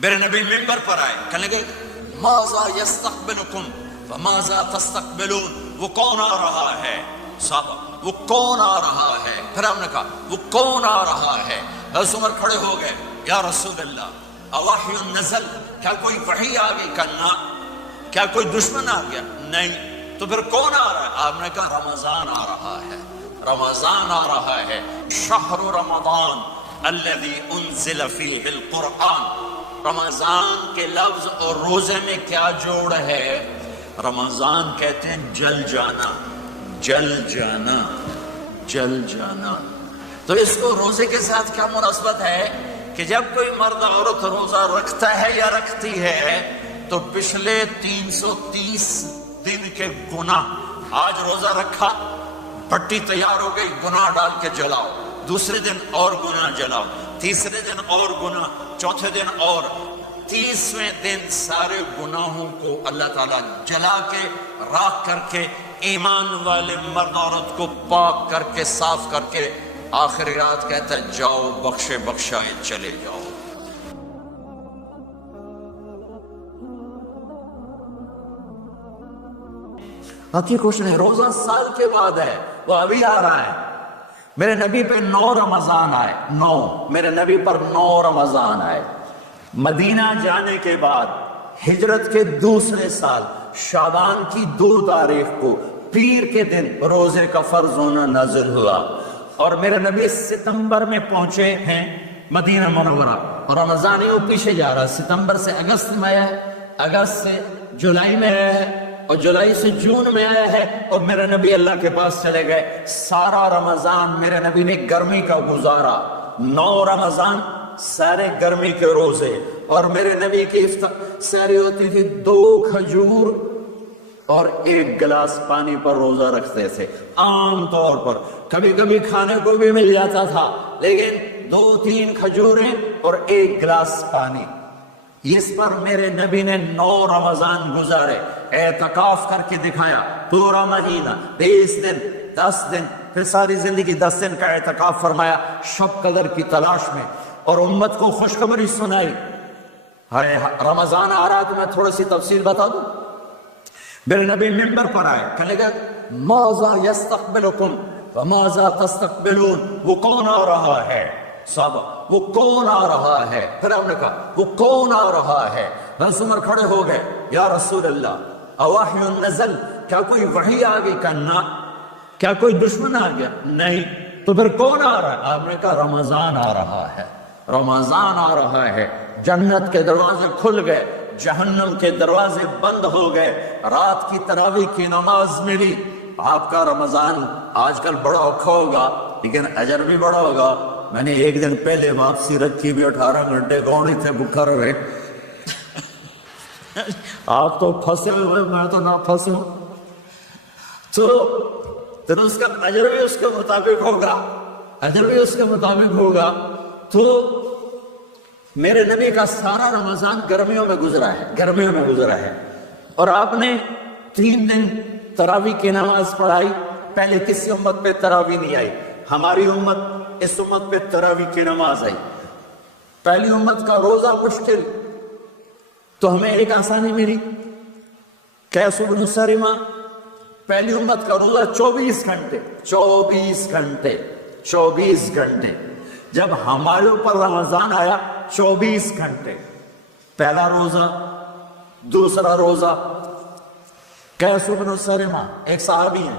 میرے نبی ممبر پر آئے، کہنے لگے ماذا یستقبلکم وماذا تستقبلون، وہ کون آ رہا ہے؟ صحابہ وہ کون آ رہا ہے؟ پھر ہم نے کہا وہ کون آ رہا ہے؟ حضرت عمر کھڑے ہو گئے، یا رسول اللہ اوحی نزل، کیا کوئی وحی آ گئی؟ کہا کیا کوئی دشمن آ گیا؟ نہیں۔ تو پھر کون آ رہا ہے؟ آپ نے کہا رمضان آ رہا ہے، رمضان آ رہا ہے، شہر رمضان الذی انزل فیہ القرآن۔ رمضان کے لفظ اور روزے میں کیا جوڑ ہے؟ رمضان کہتے ہیں جل جانا، جل جانا، جل جانا۔ تو اس کو روزے کے ساتھ کیا مناسبت ہے کہ جب کوئی مرد عورت روزہ رکھتا ہے یا رکھتی ہے تو پچھلے 330 دن کے گناہ، آج روزہ رکھا، پٹی تیار ہو گئی، گناہ ڈال کے جلاؤ، دوسرے دن اور گناہ جلاؤ، تیسرے دن اور گناہ، چوتھے دن اور، 30ویں دن سارے گناہوں کو اللہ تعالیٰ جلا کے راکھ کر کے ایمان والے مرد عورت کو پاک کر کے صاف کر کے آخری رات کہتا ہے جاؤ بخشے بخشائے چلے جاؤ۔ باقی کچھ نہیں، روزہ سال کے بعد ہے، وہ ابھی آ رہا ہے۔ میرے نبی پہ 9 رمضان آئے، 9 میرے نبی پر 9 رمضان آئے۔ مدینہ جانے کے بعد ہجرت کے دوسرے سال شعبان کی 2 تاریخ کو پیر کے دن روزے کا فرض ہونا نازل ہوا، اور میرے نبی ستمبر میں پہنچے ہیں مدینہ منورہ، اور رمضان ہی وہ پیچھے جا رہا، ستمبر سے اگست میں آیا ہے، اگست سے جولائی میں آیا ہے، اور جولائی سے جون میں آیا ہے، اور میرے نبی اللہ کے پاس چلے گئے۔ سارا رمضان میرے نبی نے گرمی کا گزارا، 9 رمضان سارے گرمی کے روزے، اور میرے نبی کی سحری ہوتی تھی 2 کھجور اور 1 گلاس پانی پر روزہ رکھتے تھے عام طور پر، کبھی کبھی کھانے کو بھی مل جاتا تھا، لیکن 2-3 کھجوریں اور 1 گلاس پانی۔ اس پر میرے نبی نے 9 رمضان گزارے، اعتکاف کر کے دکھایا، پورا مہینہ 20 دن 10 دن، پھر ساری زندگی 10 دن کا اعتکاف فرمایا شب قدر کی تلاش میں، اور امت کو خوشخبری سنائی۔ رمضان آ رہا تو میں تھوڑی سی تفصیل بتا دوں۔ میرے نبی ممبر پر آئے، کہنے لگے ماذا یستقبلکم وماذا تستقبلون، وہ کون آ رہا ہے؟ صحابہ وہ کون آ رہا ہے؟ پھر ہم نے کہا وہ کون آ رہا ہے؟ حضرت عمر کھڑے ہو گئے، یا رسول اللہ اوحی نزل، کیا کوئی وحی آ گئی؟ کہا کیا کوئی دشمن آ گیا؟ نہیں۔ تو پھر کون آ رہا ہے؟ آپ نے کہا رمضان آ رہا ہے، رمضان آ رہا ہے۔ جنت کے دروازے کھل گئے، جہنم کے دروازے بند ہو گئے، رات کی تراویح کی نماز ملی۔ آپ کا رمضان آج کل بڑا اوکھا ہوگا لیکن اجر بھی بڑا ہوگا۔ میں نے ایک دن پہلے واپسی رکھی بھی، 18 گھنٹے گوڑی تھے بکھر رہے۔ آپ تو پھنسے ہوئے، میں تو نہ پھنسوں، تو اس کا اجر بھی اس کے مطابق ہوگا، اجر بھی اس کے مطابق ہوگا۔ تو میرے نبی کا سارا رمضان گرمیوں میں گزرا ہے، گرمیوں میں گزرا ہے، اور آپ نے 3 دن تراویح کی نماز پڑھائی۔ پہلے کسی امت پہ تراویح نہیں آئی، ہماری امت، اس امت پہ تراویح کی نماز آئی۔ پہلی امت کا روزہ مشکل، تو ہمیں ایک آسانی ملی، قیس بن سلمہ، پہلی امت کا روزہ 24 گھنٹے، 24 گھنٹے، 24 گھنٹے۔ جب ہمارے اوپر رمضان آیا 24 گھنٹے، پہلا روزہ، دوسرا روزہ۔ قیس بن سلمہ ایک صحابی ہیں،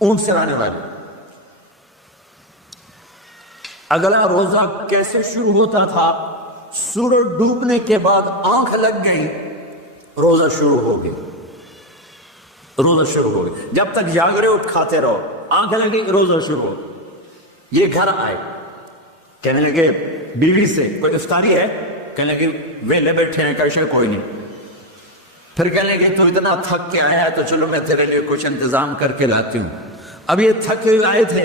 اونٹ سے آنے والے۔ اگلا روزہ کیسے شروع ہوتا تھا؟ سورج ڈوبنے کے بعد آنکھ لگ گئی، روزہ شروع ہو گئی، روزہ شروع ہو گئی۔ جب تک جاگ رہے اٹھ کھاتے رہو، آنکھ لگی روزہ شروع ہو۔ یہ گھر آئے، کہنے لگے بیوی سے کوئی افطاری ہے؟ کہنے لگے ویلے بیٹھے ہیں، کیسے کوئی نہیں۔ پھر کہنے لگے تو اتنا تھک کے آیا ہے تو چلو میں تیرے لیے کچھ انتظام کر کے لاتی ہوں۔ اب یہ تھکے ہوئے آئے تھے،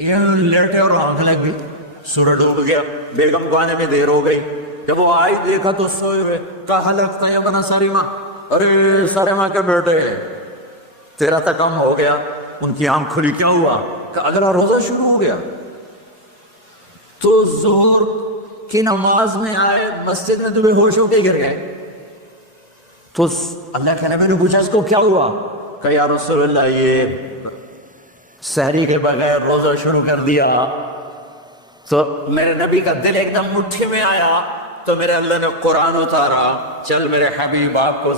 یہ لیٹے اور آنکھ لگ گئی، سورج ڈوب گیا، بیگم کو آنے میں دیر ہو گئی۔ جب وہ آئی دیکھا تو سوئے ہوئے، کہا لگتا ہے بنا سلمہ، ارے سلمہ کے بیٹے تیرا تو کم ہو گیا۔ ان کی آنکھ کھلی، کیا ہوا؟ کہ اگلا روزہ شروع ہو گیا۔ تو ظہر کی نماز میں آئے مسجد میں تو بے ہوش ہو کے گر گئے. تو اللہ کے نبی نے پوچھا اس کو کیا ہوا؟ کہ یا رسول اللہ یہ سحری کے بغیر روزہ شروع کر دیا. تو میرے نبی کا دل ایک دم مٹھی میں آیا. تو میرے اللہ نے قرآن اتارا، چل میرے حبیب آپ کو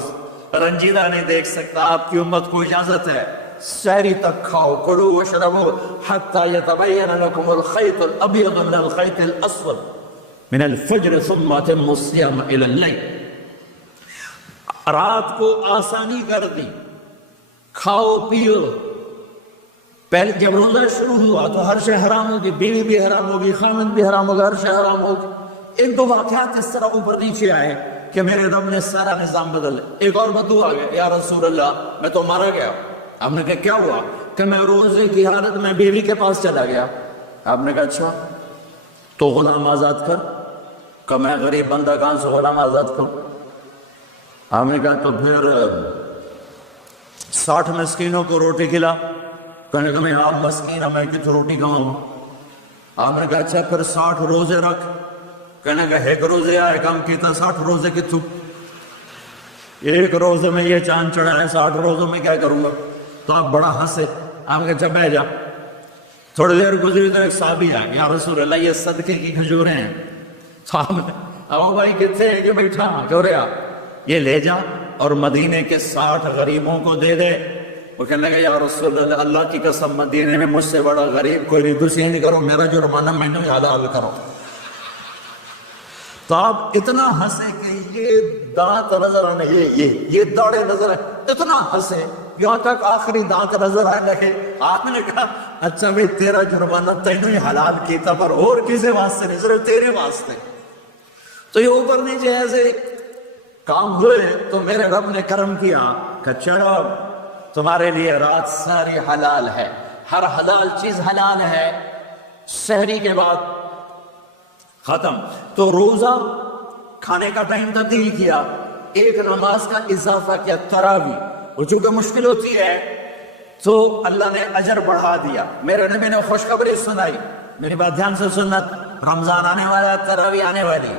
رنجیدہ نہیں دیکھ سکتا، آپ کی امت کو اجازت ہے سحری تک کھاؤ، کلوا واشربوا حتی یتبین لکم الخیط الابیض من الخیط الاسود من الفجر ثم اتموا الصیام الی اللیل. رات کو آسانی کر دی، کھاؤ پیو. پہلے جب روزہ شروع ہوا تو ہر شے حرام ہوگی، بیوی بھی حرام ہوگی، خامد بھی حرام ہوگا، ہر شے حرام ہوگی. ایک دو واقعات اس طرح اوپر نیچے آئے کہ میرے رب نے سارا نظام بدل. ایک اور بدو آ گیا، یا رسول اللہ میں تو مارا گیا. آپ نے کہا کیا ہوا؟ کہ میں روزے کی حالت میں بیوی کے پاس چلا گیا. آپ نے کہا اچھا تو غلام آزاد کر. کہ میں غریب بندہ کہاں سے غلام آزاد کروں؟ آپ نے کہا تو پھر 60 مسکینوں کو روٹی کھلا. کہنے کہ میں آپ مسکین ہوں، میں کتنے روٹی کھاؤں؟ آپ نے کہا اچھا پھر 60 روزے رکھ. کہنے کہ ایک روزے آئے کم کیتا، 60 روزے کتوں؟ ایک روزے میں یہ چاند چڑھا ہے، 60 روزوں میں کیا کروں گا؟ تو آپ بڑا ہنسے. آپ نے کہا اچھا بیٹھ جا. تھوڑی دیر گزری تو ایک صحابی آ گیا، یا رسول اللہ یہ صدقے کی کھجوریں ہیں. صاحب نے اب بھائی کتنے ہیں کہ بیٹھا کیوں رہا، یہ لے جا اور مدینے کے 60 غریبوں کو دے دے. وہ کہنے لگا یا رسول اللہ اللہ کی قسم مدینے میں مجھ سے بڑا غریب کوئی نہیں، دوسری نہیں کرو، میرا جرمانہ میں نے حلال کرو. تو آپ اتنا ہنسے کہ یہ دانت نظر آنے، یہ داڑے نظر آئے، اتنا ہنسے یہاں تک آخری دانت نظر آنے لگے. آپ نے کہا اچھا بھائی تیرا جرمانہ تینوں ہی حلال کیتا، پر اور کسی واسطے نہیں، صرف تیرے واسطے. تو یہ اوپر نیچے ایسے کام ہوئے تو میرے رب نے کرم کیا کہ چڑھو تمہارے لیے رات ساری حلال ہے، ہر حلال چیز حلال ہے. سحری کے بعد ختم. تو روزہ کھانے کا ٹائم تبدیل کیا، ایک نماز کا اضافہ کیا تراویح. اور چونکہ مشکل ہوتی ہے تو اللہ نے اجر بڑھا دیا. میرے نبی نے خوشخبری سنائی، میری بات دھیان سے سننا. رمضان آنے والا، تراویح آنے والی.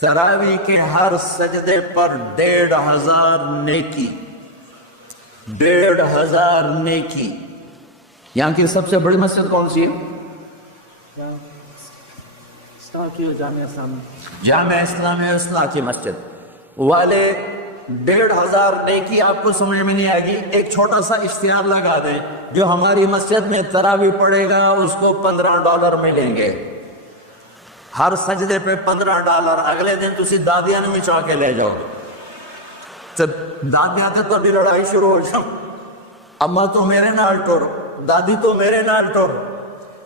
تراویح کے ہر سجدے پر 1500 نیکی، 1500 نیکی. یہاں کی سب سے بڑی مسجد کون سی ہے؟ جامعہ اسلامیہ اصلاح کی مسجد والے. 1500 نیکی آپ کو سمجھ میں نہیں آئے گی. ایک چھوٹا سا اشتہار لگا دیں، جو ہماری مسجد میں تراویح پڑے گا اس کو $15 ملیں گے ہر سجدے پہ. $15. اگلے دن تسی دادیاں نے مچا کے لے جاؤ گے. دادیاں تے تو لڑائی شروع ہو جاؤ، اما تو میرے نال ٹور، دادی تو میرے نال ٹور.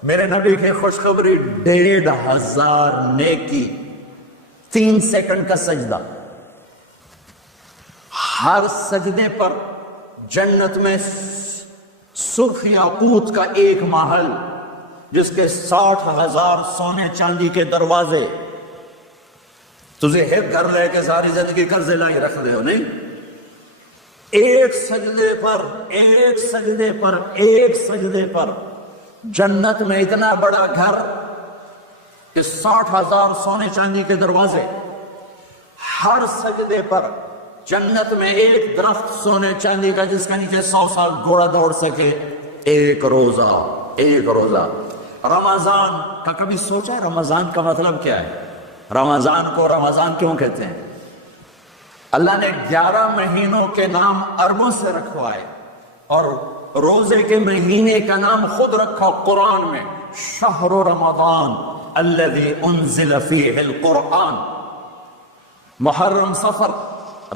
میرے نبی کی خوشخبری 1500 نیکی، 3 سیکنڈ کا سجدہ. ہر سجدے پر جنت میں سرخ یاقوت کا ایک محل جس کے 60,000 سونے چاندی کے دروازے. تجھے ایک گھر لے کے ساری زندگی قرضے لائی رکھ دے ہو نہیں. ایک سجدے پر، ایک سجدے پر، ایک سجدے پر جنت میں اتنا بڑا گھر کہ 60,000 سونے چاندی کے دروازے. ہر سجدے پر جنت میں ایک درخت سونے چاندی کا جس کے نیچے 100 سال گھوڑا دوڑ سکے. ایک روزہ، ایک روزہ. رمضان کا کبھی سوچا ہے رمضان کا مطلب کیا ہے؟ رمضان کو رمضان کیوں کہتے ہیں؟ اللہ نے 11 مہینوں کے نام عربوں سے رکھوائے اور روزے کے مہینے کا نام خود رکھا قرآن میں، شہر رمضان الذی انزل فیہ القرآن. محرم، صفر،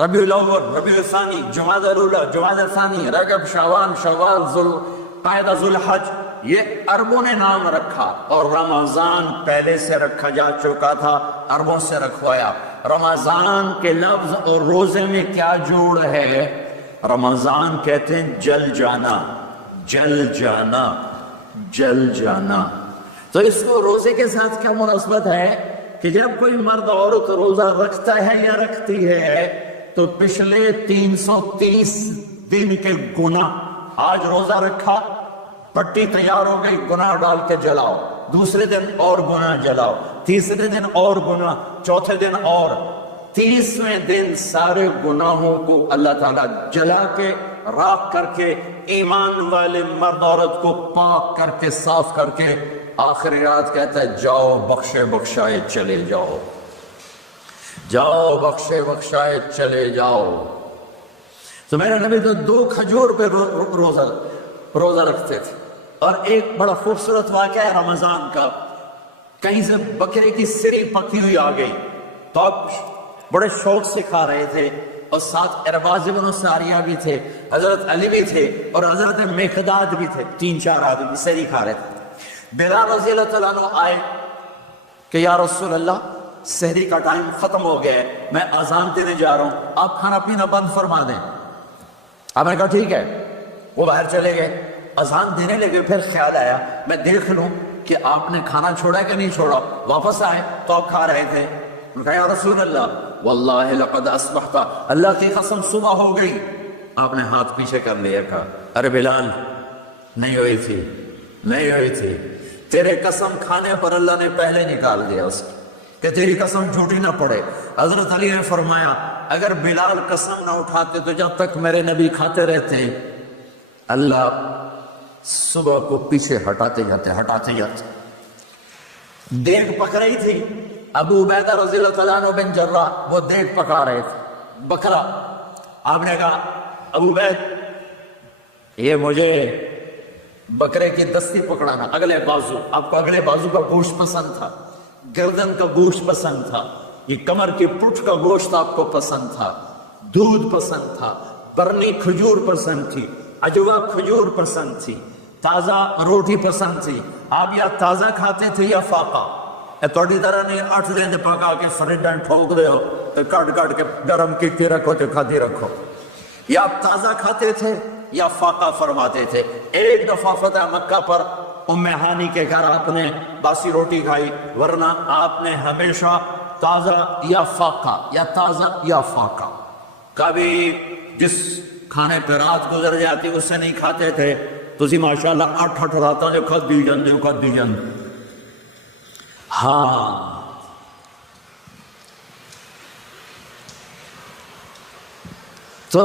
ربیع الاول، ربیع الثانی، جمادی الاولی، جمادی الثانی، رجب، شعبان، شوال، ذوالقعدہ، ذوالحج. یہ عربوں نے نام رکھا اور رمضان پہلے سے رکھا جا چکا تھا، عربوں سے رکھوایا. رمضان کے لفظ اور روزے میں کیا جوڑ ہے؟ رمضان کہتے ہیں جل جانا، جل جانا، جل جانا. تو اس کو روزے کے ساتھ کیا مناسبت ہے کہ جب کوئی مرد عورت روزہ رکھتا ہے یا رکھتی ہے تو پچھلے 330 دن کے گناہ، آج روزہ رکھا، پٹی تیار ہو گئی، گناہ ڈال کے جلاؤ، دوسرے دن اور گناہ جلاؤ، تیسرے دن اور گناہ، چوتھے دن اور، 30ویں دن سارے گناہوں کو اللہ تعالیٰ جلا کے راکھ کر کے ایمان والے مرد عورت کو پاک کر کے صاف کر کے آخری رات کہتا ہے جاؤ بخشے بخشائے چلے جاؤ، جاؤ بخشے بخشائے چلے جاؤ۔ تو میرے نبی تو 2 کھجور پہ روزہ رکھتے تھے۔ اور ایک بڑا خوبصورت واقعہ ہے رمضان کا، کہیں سے بکرے کی سری پکی ہوئی آ گئی تو آپ بڑے شوق سے کھا رہے تھے، اور ساتھ ارباز بن ساریہ بھی تھے، حضرت علی بھی تھے اور حضرت مقداد بھی تھے، 3-4 آدمی سری کھا رہے تھے۔ بلال رضی اللہ تعالیٰ عنہ آئے کہ یا رسول اللہ سحری کا ٹائم ختم ہو گیا ہے، میں اذان دینے جا رہا ہوں، آپ کھانا پینا بند فرما دیں۔ آپ نے کہا ٹھیک ہے، وہ باہر چلے گئے، اذان دینے لگے، پھر خیال آیا میں دیکھ لوں کہ آپ نے کھانا چھوڑا کہ نہیں چھوڑا، واپس آئے تو آپ کھا رہے تھے۔ انہوں نے کہا یا رسول اللہ واللہ لقد اصبحت، اللہ کی قسم صبح ہو گئی۔ آپ نے ہاتھ پیچھے کر لیا، کہا ارے بلال نہیں ہوئی تھی، نہیں ہوئی تھی، تیرے قسم کھانے پر اللہ نے پہلے نکال دیا اس کی کہ تیری قسم جھوٹی نہ پڑے۔ حضرت علی نے فرمایا اگر بلال قسم نہ اٹھاتے تو جب تک میرے نبی کھاتے رہتے اللہ صبح کو پیچھے ہٹاتے جاتے۔ دیگ پک رہی تھی، ابو عبیدہ رضی اللہ تعالیٰ عنہ بن جراح وہ دیگ پکا رہے تھے، بکرا۔ آپ نے کہا ابو عبید یہ مجھے بکرے کی دستی پکڑانا، اگلے بازو، آپ کو اگلے بازو کا گوشت پسند تھا، گردن کا گوشت پسند تھا، یہ کمر کی پٹھ کا گوشت آپ کو پسند تھا، دودھ پسند تھا، برنی کھجور پسند تھی، عجوا کھجور پسند تھی، تازہ روٹی پسند تھی۔ آپ یا تازہ کھاتے تھے یا فاقہ، توڑی طرح نہیں 8 دن پکا کے فریڈن ٹھوک دے ہو تو کٹ کے گرم کی رکھو تو کھاتی رکھو، یا آپ تازہ کھاتے تھے یا فاقہ فرماتے تھے۔ ایک دفعہ فتح مکہ پر ام ہانی کے گھر آپ نے باسی روٹی کھائی، ورنہ آپ نے ہمیشہ تازہ یا فاقہ یا تازہ یا فاقہ، کبھی جس کھانے پہ رات گزر جاتی اس سے نہیں کھاتے تھے۔ تسی ماشاءاللہ 8 راتاں جو کھد دی جاندے۔ ہاں تو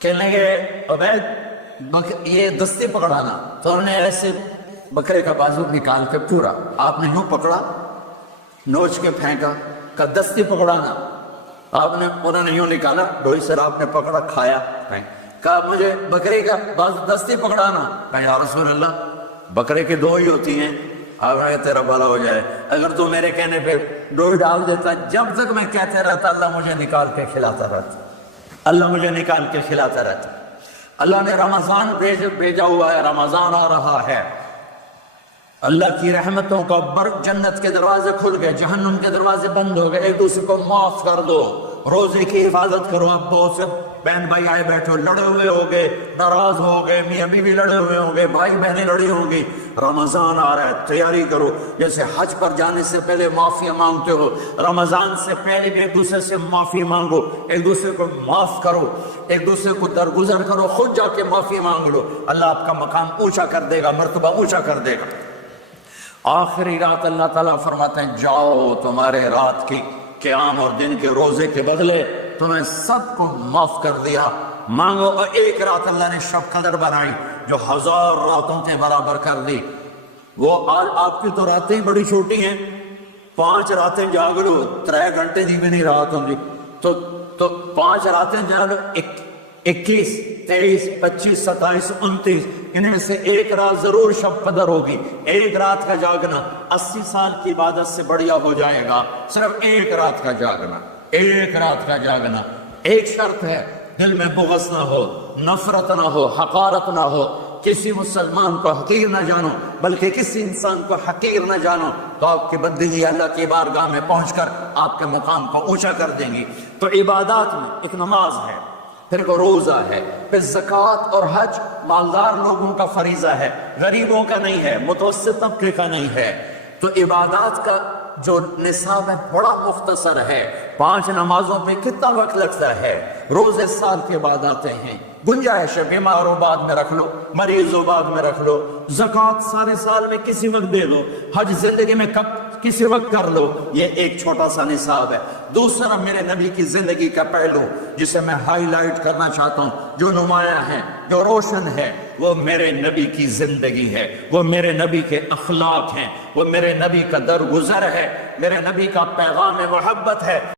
کہنے لگے عبید یہ دستی پکڑانا، تو انہوں نے ایسے بکرے کا بازو نکال کے پورا آپ نے یوں پکڑا، نوچ کے پھینکا، کہا دستی پکڑانا، انہوں نے یوں نکالا، ڈوئی سر آپ نے پکڑا، کھایا، کہا مجھے بکرے کا بازو دستی پکڑانا، کہا یا رسول اللہ بکرے کے 2 ہی ہوتی ہیں، آگے تیرا بھلا ہو جائے، اگر تو میرے کہنے پہ ڈوئی ڈال دیتا، جب تک میں کہتے رہتا اللہ مجھے نکال کے کھلاتا رہتا، اللہ مجھے نکال کے کھلاتا رہتا۔ اللہ نے رمضان بھیجا ہوا ہے، رمضان آ رہا ہے، اللہ کی رحمتوں کا جنت کے دروازے کھل گئے، جہنم کے دروازے بند ہو گئے، ایک دوسرے کو معاف کر دو، روزے کی حفاظت کرو۔ اب بہت سے بہن بھائی آئے بیٹھے ہو، لڑے ہوئے ہو گئے، ناراض ہو گئے، میاں بیوی لڑے ہوئے ہوں گے، بھائی بہنیں لڑی ہوں گی، رمضان آ رہا ہے، تیاری کرو۔ جیسے حج پر جانے سے پہلے معافی مانگتے ہو، رمضان سے پہلے بھی ایک دوسرے سے معافی مانگو، ایک دوسرے کو معاف کرو، ایک دوسرے کو درگزر کرو، خود جا کے معافی مانگ لو، اللہ آپ کا مقام اونچا کر دے گا، مرتبہ اونچا کر دے گا۔ آخری رات اللہ تعالیٰ فرماتے ہیں جاؤ، تمہارے رات کی قیام اور دن کے روزے کے بدلے تمہیں سب کو معاف کر دیا، مانگو۔ اور ایک رات اللہ نے شب قدر بنائی جو 1000 راتوں کے برابر کر دی۔ وہ آج آپ کی تو راتیں بڑی چھوٹی ہیں، 5 راتیں جاگ لو، 3 گھنٹے دی بھی نہیں رات ہوں گی، تو 5 راتیں جاگ لو، 21 23 25 27 29 ان میں سے ایک رات ضرور شب قدر ہوگی۔ ایک رات کا جاگنا 80 سال کی عبادت سے بڑھیا ہو جائے گا، صرف ایک رات کا جاگنا، ایک رات کا جاگنا۔ ایک شرط ہے، دل میں بغض نہ ہو، نفرت نہ ہو، حقارت نہ ہو، کسی مسلمان کو حقیر نہ جانو، بلکہ کسی انسان کو حقیر نہ جانو، تو آپ کی بندگی اللہ کی بارگاہ میں پہنچ کر آپ کے مقام کو اونچا کر دیں گی۔ تو عبادات میں ایک نماز ہے، پھر ایک روزہ ہے، پھر زکوٰۃ اور حج مالدار لوگوں کا فریضہ ہے، غریبوں کا نہیں ہے، متوسط طبقے کا نہیں ہے۔ تو عبادات کا جو نصاب ہے بڑا مختصر ہے، 5 نمازوں میں کتنا وقت لگتا ہے، روزے سال کے بعد آتے ہیں، گنجائش ہے، بیمار ہو بعد میں رکھ لو، مریض ہو بعد میں رکھ لو، زکوٰۃ سارے سال میں کسی وقت دے لو، حج زندگی میں کسی وقت کر لو، یہ ایک چھوٹا سا نصاب ہے۔ دوسرا میرے نبی کی زندگی کا پہلو جسے میں ہائی لائٹ کرنا چاہتا ہوں، جو نمایاں ہے، جو روشن ہے، وہ میرے نبی کی زندگی ہے، وہ میرے نبی کے اخلاق ہیں، وہ میرے نبی کا درگزر ہے، میرے نبی کا پیغام محبت ہے۔